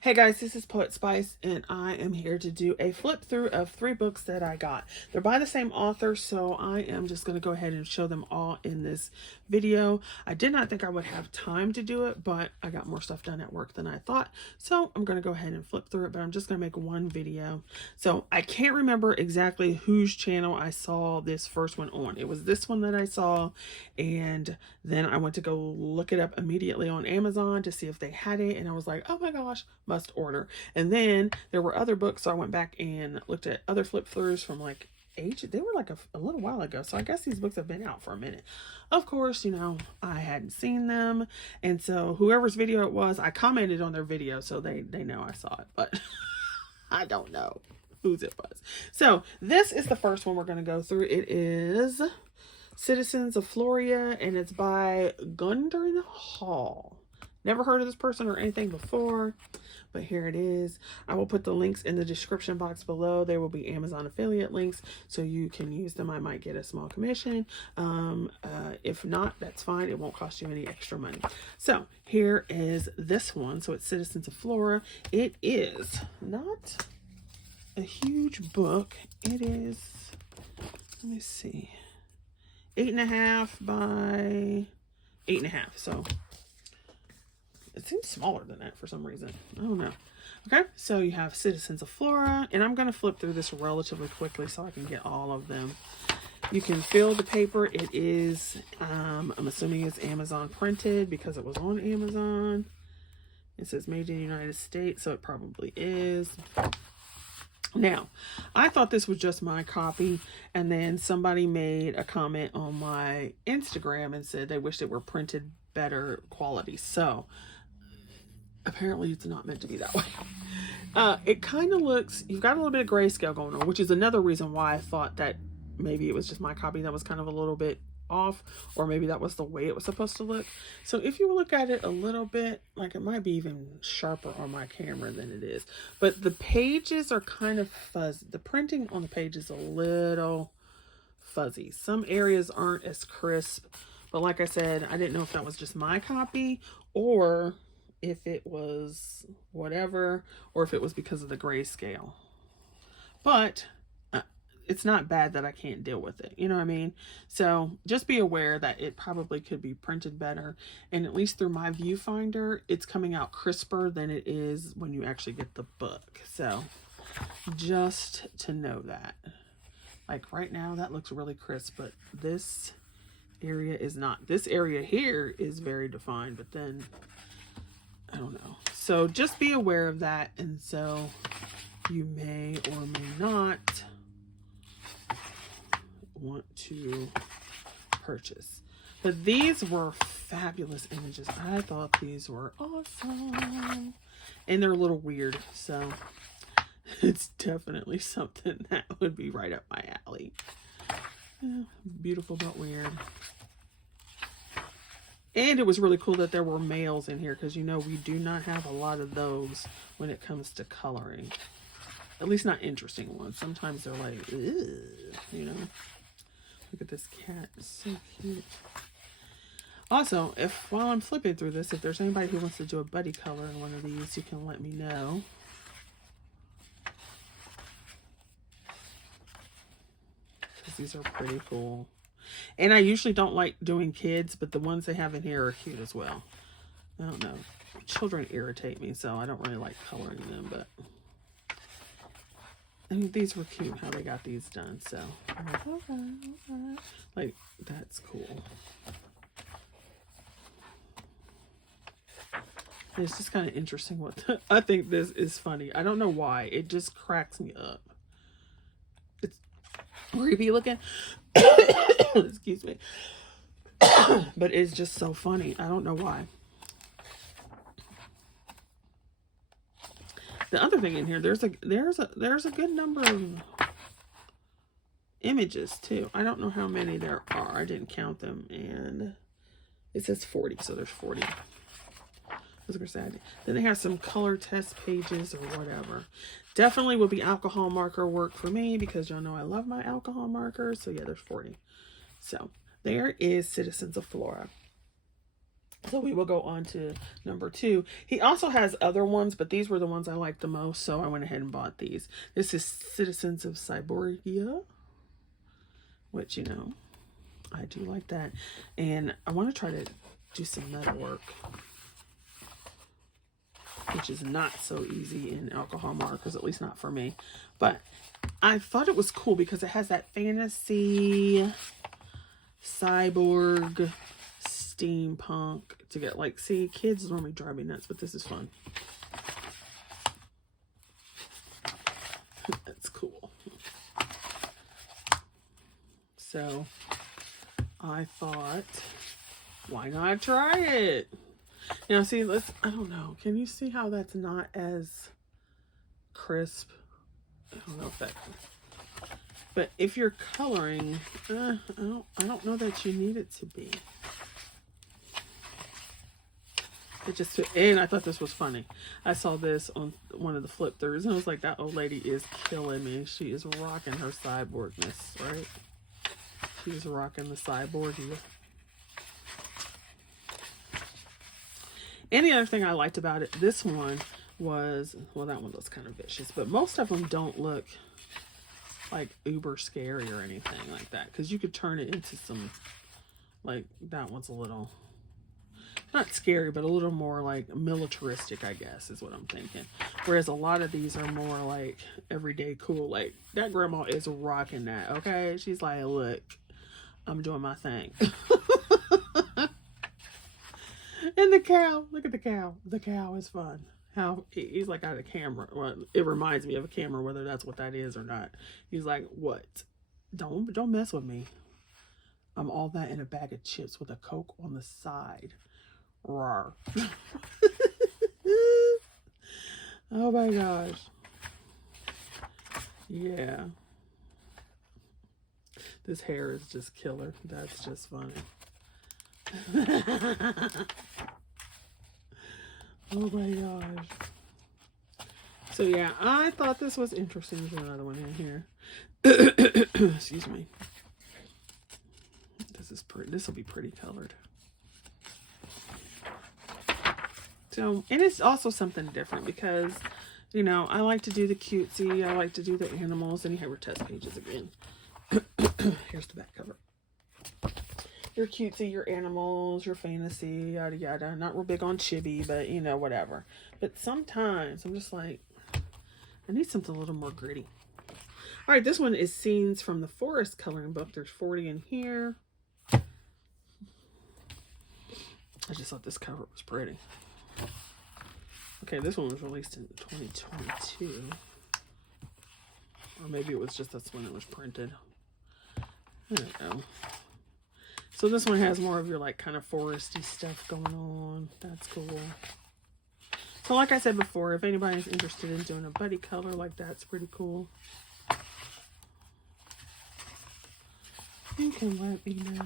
Hey guys, this is Poet Spice, and I am here to do a flip through of 3 books that I got. They're by the same author, so I am just going to go ahead and show them all in this video. I did not think I would have time to do it, but I got more stuff done at work than I thought, so I'm going to go ahead and flip through it, but I'm just going to make one video. So I can't remember exactly whose channel I saw this first one on. It was this one that I saw, and then I went to go look it up immediately on Amazon to see if they had it, and I was like, oh my gosh, must order. And then there were other books, so I went back and looked at other flip throughs from like they were like a little while ago, so I guess these books have been out for a minute. Of course, you know, I hadn't seen them, and so whoever's video it was, I commented on their video, so they know I saw it, but I don't know whose it was. So this is the first one we're going to go through. It is Citizens of Floria, and it's by Gundrun Hall. Never heard of this person or anything before, but here it is. I will put the links in the description box below. There will be Amazon affiliate links, so you can use them. I might get a small commission. If not, that's fine. It won't cost you any extra money. So here is this one. So it's Citizens of Flora. It is not a huge book. It is, let me see, 8.5 by 8.5. So it seems smaller than that for some reason. I don't know. Okay, so you have Citizens of Flora, and I'm going to flip through this relatively quickly so I can get all of them. You can feel the paper. It is, I'm assuming it's Amazon printed because it was on Amazon. It says made in the United States, so it probably is. Now, I thought this was just my copy, and then somebody made a comment on my Instagram and said they wished it were printed better quality. So apparently it's not meant to be that way. It kind of looks, you've got a little bit of grayscale going on, which is another reason why I thought that maybe it was just my copy that was kind of a little bit off, or maybe that was the way it was supposed to look. So if you look at it a little bit, like it might be even sharper on my camera than it is, but the pages are kind of fuzzy. The printing on the page is a little fuzzy. Some areas aren't as crisp, but like I said, I didn't know if that was just my copy or if it was whatever, or if it was because of the grayscale. But it's not bad that I can't deal with it. You know what I mean? So just be aware that it probably could be printed better. And at least through my viewfinder, it's coming out crisper than it is when you actually get the book. So just to know that. Like right now, that looks really crisp, but this area is not. This area here is very defined, but then I don't know. So just be aware of that. And so you may or may not want to purchase. But these were fabulous images. I thought these were awesome. And they're a little weird. So it's definitely something that would be right up my alley. Yeah, beautiful but weird. And it was really cool that there were males in here, because you know we do not have a lot of those when it comes to coloring. At least not interesting ones. Sometimes they're like, ugh, you know. Look at this cat. It's so cute. Also, while I'm flipping through this, if there's anybody who wants to do a buddy color in one of these, you can let me know. Because these are pretty cool. And I usually don't like doing kids, but the ones they have in here are cute as well. I don't know. Children irritate me, so I don't really like coloring them, but I mean, these were cute how they got these done. So I'm like, okay. Like, that's cool. It's just kind of interesting what I think this is funny. I don't know why. It just cracks me up. It's creepy looking. Excuse me. But it's just so funny. I don't know why. The other thing in here, there's a good number of images too. I don't know how many there are. I didn't count them, and it says 40, so there's 40. I was gonna say, then they have some color test pages or whatever. Definitely would be alcohol marker work for me, because y'all know I love my alcohol markers. So yeah, there's 40. So there is Citizens of Flora. So we will go on to number 2. He also has other ones, but these were the ones I liked the most, so I went ahead and bought these. This is Citizens of Cyborgia, which, you know, I do like that. And I want to try to do some metal work, which is not so easy in alcohol markers, at least not for me. But I thought it was cool because it has that fantasy cyborg steampunk to get, like, see, kids normally drive me nuts, but this is fun. That's cool. So I thought, why not try it? Now see, I don't know, can you see how that's not as crisp? I don't know if that, but if you're coloring, I don't know that you need it to be. It just, and I thought this was funny. I saw this on one of the flip throughs and I was like, that old lady is killing me. She is rocking her cyborgness, right? She's rocking the Cyborgia. And the other thing I liked about it, this one was, well, that one looks kind of vicious, but most of them don't look like uber scary or anything like that, because you could turn it into some, like, that one's a little, not scary, but a little more like militaristic, I guess, is what I'm thinking. Whereas a lot of these are more like everyday cool. Like, that grandma is rocking that, okay? She's like, look, I'm doing my thing. And the cow, look at the cow. The cow is fun. How he's like got a camera. Well, it reminds me of a camera, whether that's what that is or not. He's like, what? Don't mess with me. I'm all that in a bag of chips with a Coke on the side. Rawr. Oh my gosh. Yeah. This hair is just killer. That's just funny. Oh my gosh. So yeah, I thought this was interesting. There's another one in here. Excuse me. This is pretty. This will be pretty colored. So, and it's also something different because, you know, I like to do the cutesy. I like to do the animals. And you have your test pages again. Here's the back cover. Your cutesy, your animals, your fantasy, yada yada. Not real big on chibi, but you know, whatever. But sometimes I'm just like, I need something a little more gritty. All right, this one is scenes from the forest coloring book. There's 40 in here. I just thought this cover was pretty. Okay, this one was released in 2022. Or maybe it was just that's when it was printed. I don't know. So this one has more of your like kind of foresty stuff going on. That's cool. So like I said before, if anybody's interested in doing a buddy color like that's pretty cool, you can let me know.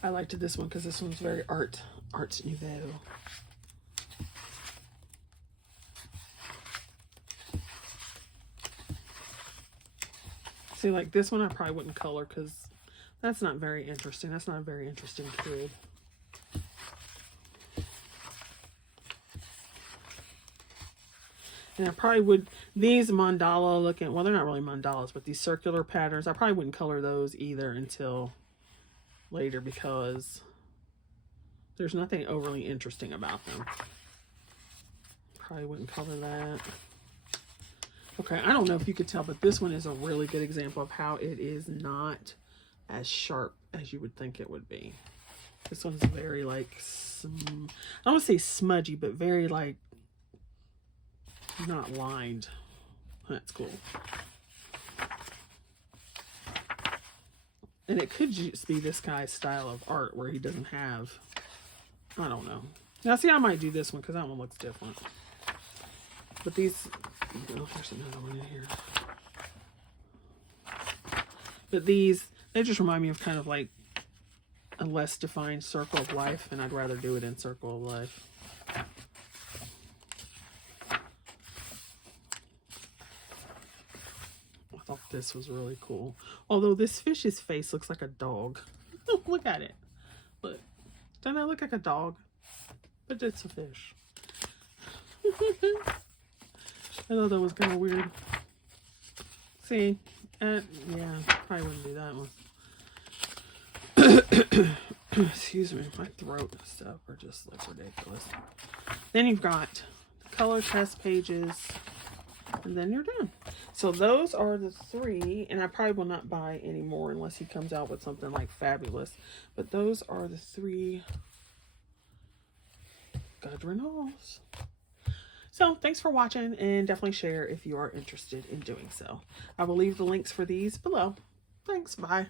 I liked this one because this one's very art nouveau. See, like this one I probably wouldn't color because that's not very interesting. That's not a very interesting kid. And I probably would, these mandala looking, well, they're not really mandalas, but these circular patterns, I probably wouldn't color those either until later because there's nothing overly interesting about them. Probably wouldn't color that. Okay, I don't know if you could tell, but this one is a really good example of how it is not as sharp as you would think it would be. This one's very like, I don't want to say smudgy, but very like, not lined. That's cool. And it could just be this guy's style of art where he doesn't have, I don't know. Now see, I might do this one because that one looks different. But these, oh, there's another one in here. But these, they just remind me of kind of like a less defined circle of life, and I'd rather do it in circle of life. I thought this was really cool. Although this fish's face looks like a dog. Look at it. Look. Doesn't that look like a dog? But it's a fish. I thought that was kind of weird. See? Yeah, probably wouldn't do that one. Excuse me, my throat and stuff are just like ridiculous. Then you've got the color test pages, and then you're done. So those are the 3, and I probably will not buy any more unless he comes out with something like fabulous. But those are the 3 Gudrun Halls. So thanks for watching, and definitely share if you are interested in doing so. I will leave the links for these below. Thanks, bye.